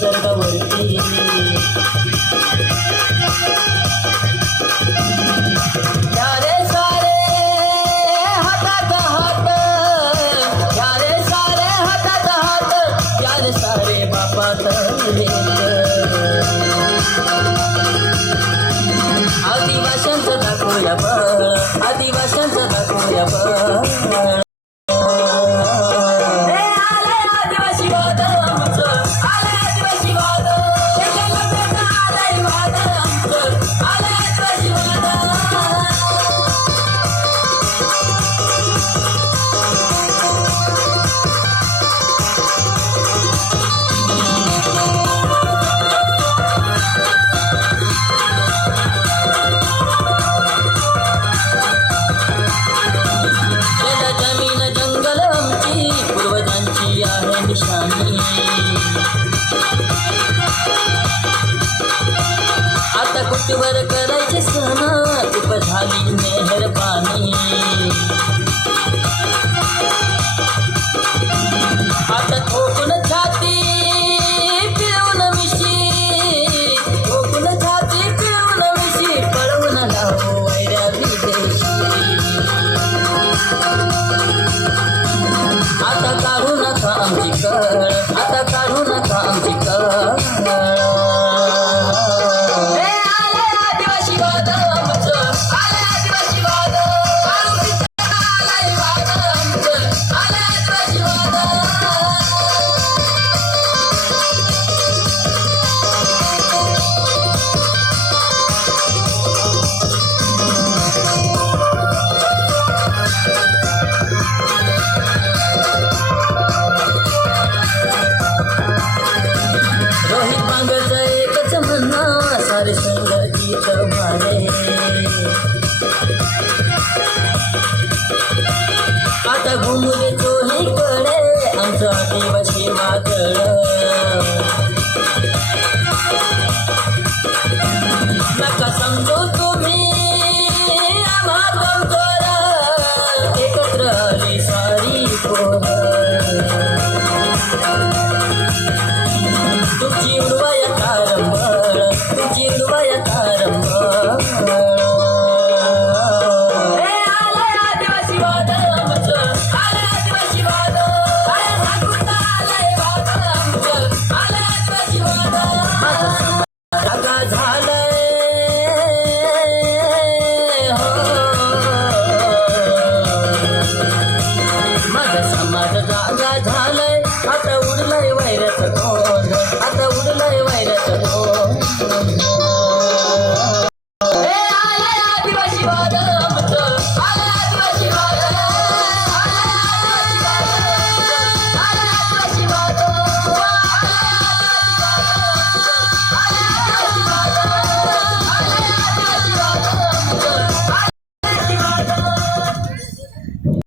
निसर्गावरती यारे सारे हातात हात यारे सारे हातात हात यारे सारे बापात आदिवाशांचं दाखवूया बळ आदिवाशांचं दाखवूया बळ आता कुटीवर करायचे सण खूप झाली मेहरबानी आता ठोकून छाती पिळून मिशी ठोकून छाती पिळून मिशी पळवून लावू वैऱ्या विदेशी आता काढू नका आमची कळ आता काढू नका आमची कळ रोहित मांगचं एकच म्हणणं सारे संगतीत भारे आता घुमू देतो हे कडे आमचं आदिवासी वादळ